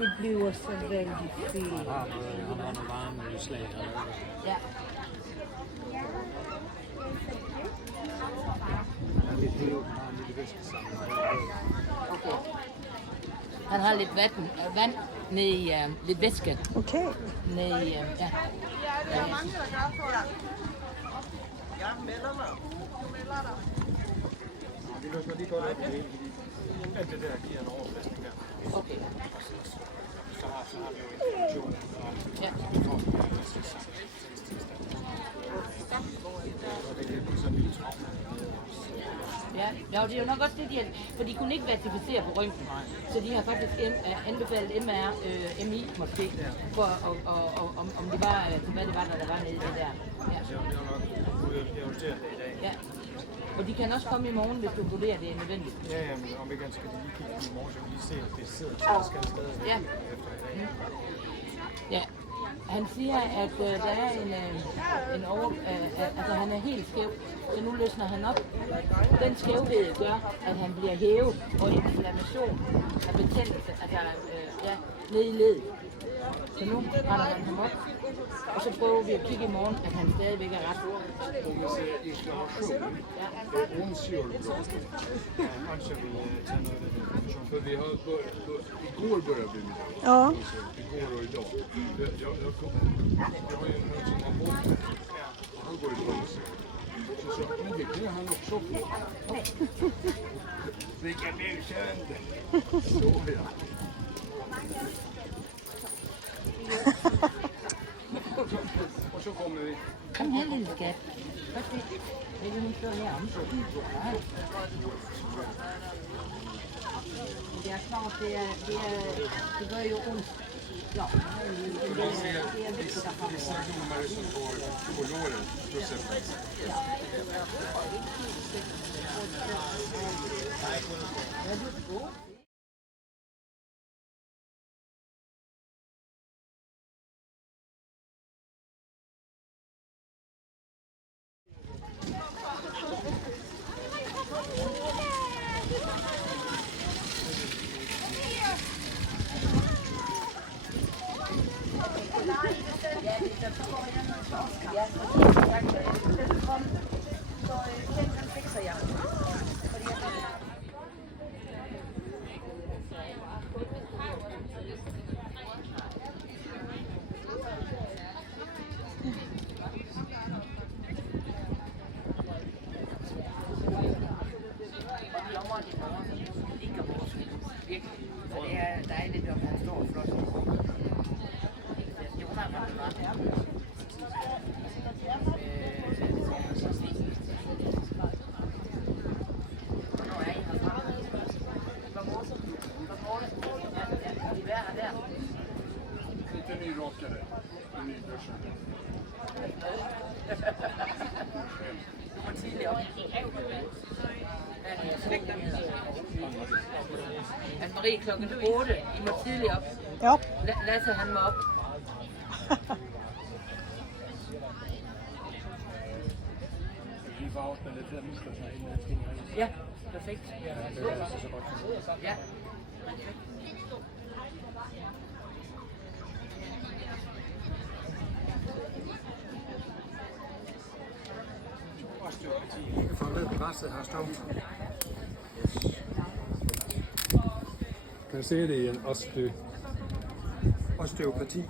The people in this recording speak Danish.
Det bliver så vældig fint. Han har noget varmeudslag. Ja. Han er lidt hævet, han har en lille væske sammen. Okay. Han har lidt vand ned i lidt væske. Okay. Ned i, ja. Der er mange, der gør for dig. Jeg melder mig. Du melder dig. Vi løsner lige godt op i det hele, fordi alt det der giver en overbelastning her. Okay. Så har vi jo information om, Ja. og det kan blive sådan en lille traume. Ja, det er jo nok også det, for de kunne ikke verificere på røntgen, så de har faktisk anbefalet MR, MI måske, for om det var, hvad det var, der var nede i det der. Ja. Så vi har nok justeret det i dag. Ja. Og de kan også komme i morgen, hvis du vurderer, det er nødvendigt. Ja, men om ikke andet skal de lige kigge på i morgen, så vi lige se, at det sidder, så det skal stadig Ja. efter i dag. Ja. Han siger, at der er en over... altså, han er helt skæv, så nu løsner han op. Den skævhed gør, at han bliver hævet og inflammation af betændelse, altså ned i led. Så nu retter han ham op, og så prøver vi at kigge i morgen, at han stadigvæk er ret. Om vi ser inflammation, ondsigelblod, og så vil tage noget af den information. För vi har igår började vi med det. Ja. Igår och idag. Jag har ju en som har bort det. Och han går i bromsen. Så sa men det kan han också få. Vilka blev sönder. Så ja. Och så kommer vi. Kom her, lille skat. Hvad er det? Det er hun står herom. Nej. Det er klart, det gør jo ondt. Ja, det er vigtigt at have. Vissa domare som får på låren processen. Det er dejligt, at han står flot. Lite nyrakade. Nyduschade. Du må tidligt op. Anne-Marie klokken 8. I må tidligt op. Ja. Lasse han må op. Vi var også med lidt der muskler sig ind, at tingene er Ja, perfekt. så godt. Ja. Osteopati. Forled presset har stoppet. Kan du se det i en osteopati? Osteopati.